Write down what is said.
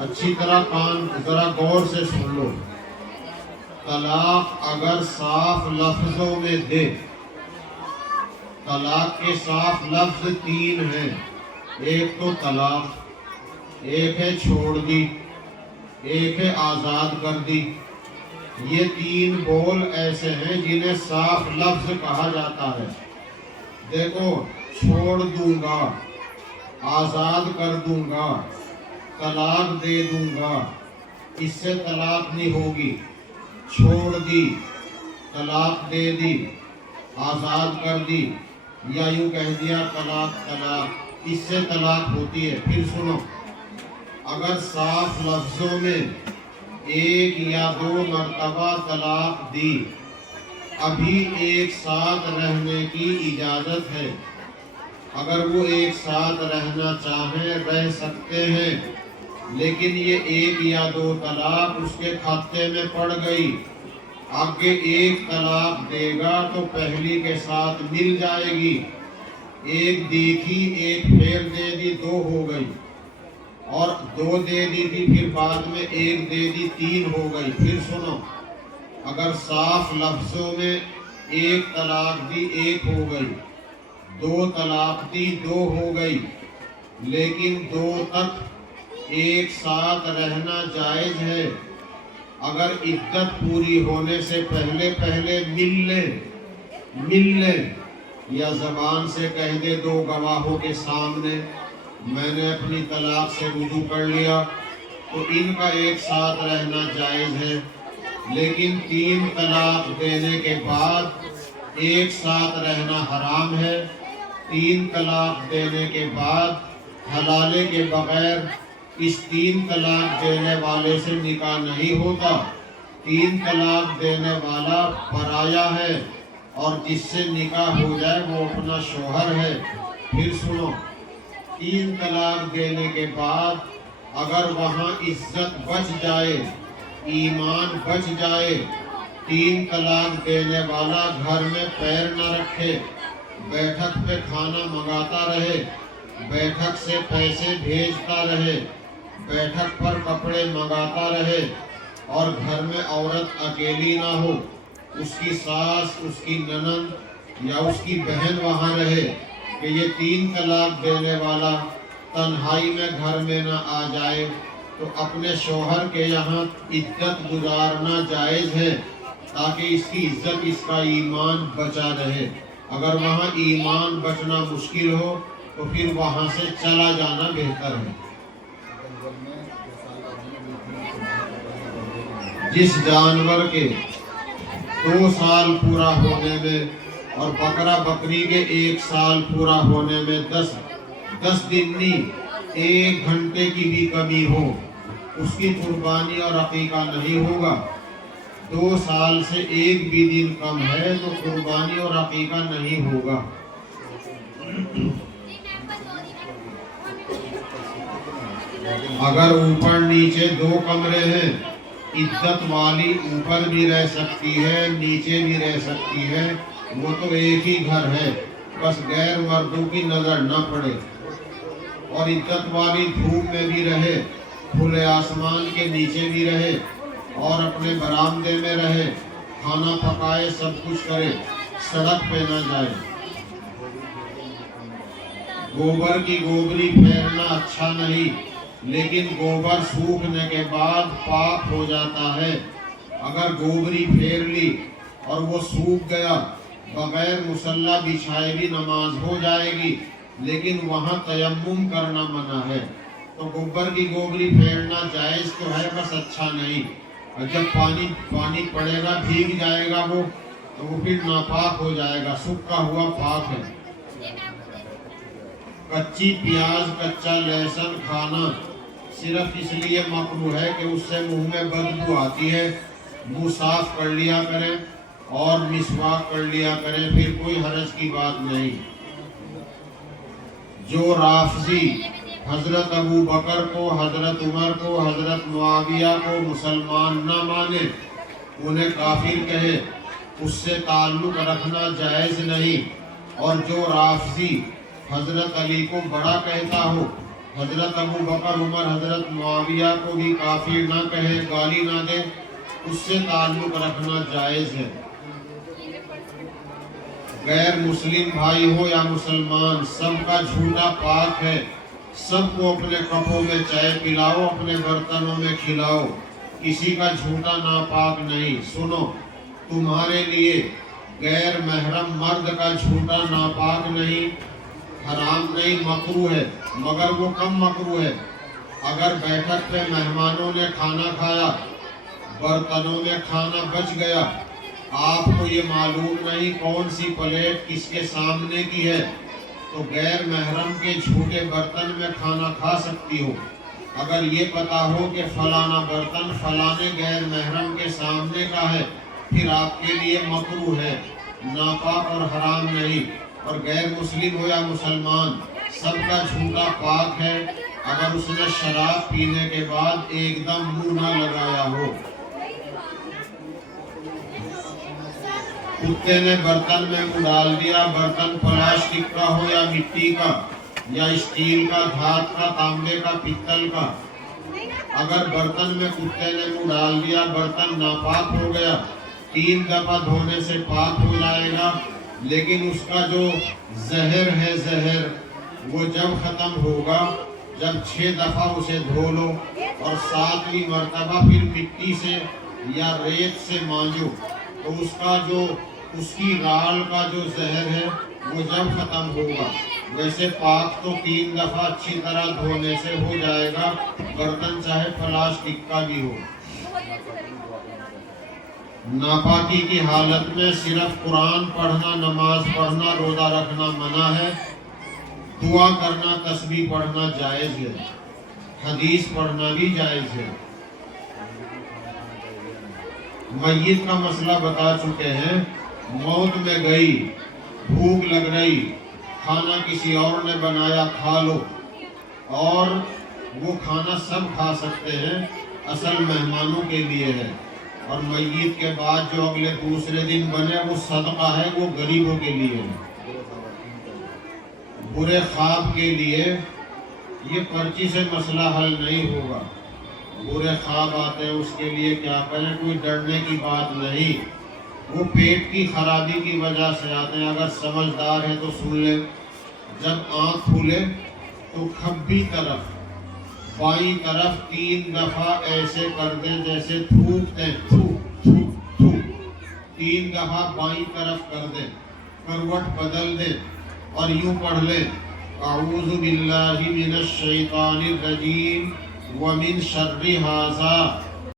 اچھی طرح کان ذرا غور سے سن لو. طلاق اگر صاف لفظوں میں دے، طلاق کے صاف لفظ تین ہیں. ایک تو طلاق، ایک ہے چھوڑ دی، ایک ہے آزاد کر دی. یہ تین بول ایسے ہیں جنہیں صاف لفظ کہا جاتا ہے. دیکھو، چھوڑ دوں گا، آزاد کر دوں گا، طلاق دے دوں گا، اس سے طلاق نہیں ہوگی. چھوڑ دی، طلاق دے دی، آزاد کر دی، یا یوں کہہ دیا طلاق، اس سے طلاق ہوتی ہے. پھر سنو، اگر صاف لفظوں میں ایک یا دو مرتبہ طلاق دی، ابھی ایک ساتھ رہنے کی اجازت ہے. اگر وہ ایک ساتھ رہنا چاہیں رہ سکتے ہیں، لیکن یہ ایک یا دو طلاق اس کے کھاتے میں پڑ گئی. آگے ایک طلاق دے گا تو پہلی کے ساتھ مل جائے گی. ایک دیکھی، ایک پھر دے دی، دو ہو گئی. اور دو دے دی تھی، پھر بعد میں ایک دے دی، تین ہو گئی. پھر سنو، اگر صاف لفظوں میں ایک طلاق دی، ایک ہو گئی. دو طلاق دی، دو ہو گئی. لیکن دو تک ایک ساتھ رہنا جائز ہے اگر عدت پوری ہونے سے پہلے مل لیں یا زبان سے کہہ دے دو گواہوں کے سامنے میں نے اپنی طلاق سے رجوع کر لیا، تو ان کا ایک ساتھ رہنا جائز ہے. لیکن تین طلاق دینے کے بعد ایک ساتھ رہنا حرام ہے. تین طلاق دینے کے بعد حلالے کے بغیر اس تین طلاق دینے والے سے نکاح نہیں ہوتا. تین طلاق دینے والا پرایا ہے، اور جس سے نکاح ہو جائے وہ اپنا شوہر ہے. پھر سنو، تین طلاق دینے کے بعد اگر وہاں عزت بچ جائے، ایمان بچ جائے، تین طلاق دینے والا گھر میں پیر نہ رکھے، بیٹھک پہ کھانا منگاتا رہے، بیٹھک سے پیسے بھیجتا رہے، بیٹھک پر کپڑے منگاتا رہے، اور گھر میں عورت اکیلی نہ ہو، اس کی ساس، اس کی ننند یا اس کی بہن وہاں رہے، کہ یہ تین طلاق دینے والا تنہائی میں گھر میں نہ آ جائے، تو اپنے شوہر کے یہاں عزت گزارنا جائز ہے تاکہ اس کی عزت، اس کا ایمان بچا رہے. اگر وہاں ایمان بچنا مشکل ہو تو پھر وہاں سے چلا جانا بہتر ہے. جس جانور کے 2 سال پورا ہونے میں اور بکرا بکری کے 1 سال پورا ہونے میں 10 دن نہیں، 1 گھنٹے کی بھی کمی ہو، اس کی قربانی اور عقیقہ نہیں ہوگا. 2 سال سے 1 بھی دن کم ہے تو قربانی اور عقیقہ نہیں ہوگا. اگر اوپر نیچے 2 کمرے ہیں، عزت والی اوپر بھی رہ سکتی ہے، نیچے بھی رہ سکتی ہے، وہ تو ایک ہی گھر ہے، بس غیر مردوں کی نظر نہ پڑے. اور عزت والی دھوپ میں بھی رہے، کھلے آسمان کے نیچے بھی رہے، اور اپنے برآمدے میں رہے، کھانا پکائے، سب کچھ کرے، سڑک پہ نہ جائے. گوبر کی گوبری پھیرنا اچھا نہیں، لیکن گوبر سوکھنے کے بعد پاک ہو جاتا ہے. اگر گوبری پھیر لی اور وہ سوکھ گیا، بغیر مصلی بچھائے بھی نماز ہو جائے گی، لیکن وہاں تیمم کرنا منع ہے. تو گوبر کی گوبری پھیرنا جائز تو ہے، بس اچھا نہیں. اور جب پانی پڑے گا، بھیگ جائے گا وہ، تو وہ پھر ناپاک ہو جائے گا. سوکھا ہوا پاک ہے. کچی پیاز، کچا لہسن کھانا صرف اس لیے مکروہ ہے کہ اس سے منہ میں بدبو آتی ہے. منہ صاف کر لیا کریں اور مسواک کر لیا کریں، پھر کوئی حرج کی بات نہیں. جو رافضی حضرت ابو بکر کو، حضرت عمر کو، حضرت معاویہ کو مسلمان نہ مانے، انہیں کافر کہے، اس سے تعلق رکھنا جائز نہیں. اور جو رافضی حضرت علی کو بڑا کہتا ہو، حضرت ابو بکر عمر حضرت معاویہ کو بھی کافر نہ کہے، گالی نہ دے، اس سے تعلق رکھنا جائز ہے۔ غیر مسلم بھائی ہو یا مسلمان، سب کا جھوٹا پاک ہے۔ سب کو اپنے کپوں میں چائے پلاؤ، اپنے برتنوں میں کھلاؤ، کسی کا جھوٹا ناپاک نہیں۔ سنو، تمہارے لیے غیر محرم مرد کا جھوٹا ناپاک نہیں، حرام نہیں، مکروہ ہے، مگر وہ کم مکروہ ہے۔ اگر بیٹھک پہ مہمانوں نے کھانا کھایا، برتنوں میں کھانا بچ گیا، آپ کو یہ معلوم نہیں کون سی پلیٹ کس کے سامنے کی ہے، تو غیر محرم کے جھوٹے برتن میں کھانا کھا سکتی ہو۔ اگر یہ پتا ہو کہ فلانا برتن فلانے غیر محرم کے سامنے کا ہے، پھر آپ کے لیے مکروہ ہے، ناپاک اور حرام نہیں۔ اور غیر مسلم ہو یا مسلمان، سب کا جھوٹا پاک ہے، اگر اس نے شراب پینے کے بعد ایک دم منہ نہ لگایا ہو۔ کتے نے برتن میں منہ ڈال دیا، برتن پلاسٹک کا ہو یا مٹی کا یا اسٹیل کا، دھات کا، تانبے کا، پتل کا، اگر برتن میں کتے نے منہ ڈال دیا، برتن ناپاک ہو گیا، 3 دفعہ دھونے سے پاک ہو جائے گا، لیکن اس کا جو زہر ہے، زہر وہ جب ختم ہوگا جب 6 دفعہ اسے دھو لو اور 7ویں مرتبہ پھر مٹی سے یا ریت سے مانجو، تو اس کی رال کا جو زہر ہے وہ جب ختم ہوگا۔ ویسے پاک تو 3 دفعہ اچھی طرح دھونے سے ہو جائے گا، برتن چاہے پلاسٹک کا بھی ہو۔ ناپاکی کی حالت میں صرف قرآن پڑھنا، نماز پڑھنا، روزہ رکھنا منع ہے۔ دعا کرنا، تسبیح پڑھنا جائز ہے، حدیث پڑھنا بھی جائز ہے۔ میت کا مسئلہ بتا چکے ہیں۔ موت میں گئی، بھوک لگ رہی، کھانا کسی اور نے بنایا، کھا لو، اور وہ کھانا سب کھا سکتے ہیں، اصل مہمانوں کے لیے ہے، اور میت کے بعد جو اگلے دوسرے دن بنے وہ صدقہ ہے، وہ غریبوں کے لیے ہے۔ برے خواب کے لیے یہ پرچی سے مسئلہ حل نہیں ہوگا۔ برے خواب آتے ہیں، اس کے لیے کیا کریں؟ کوئی ڈرنے کی بات نہیں، وہ پیٹ کی خرابی کی وجہ سے آتے ہیں۔ اگر سمجھدار ہے تو سن لے، جب آنکھ کھولے تو کھبی طرف، بائیں طرف 3 دفعہ ایسے کر دیں جیسے تھوکتے ہیں، تھوک تھوک تھوک، 3 دفعہ بائیں طرف کر دیں، کروٹ بدل دیں اور یوں پڑھ لیں: اعوذ باللہ من الشیطان الرجیم ومن شر ھذا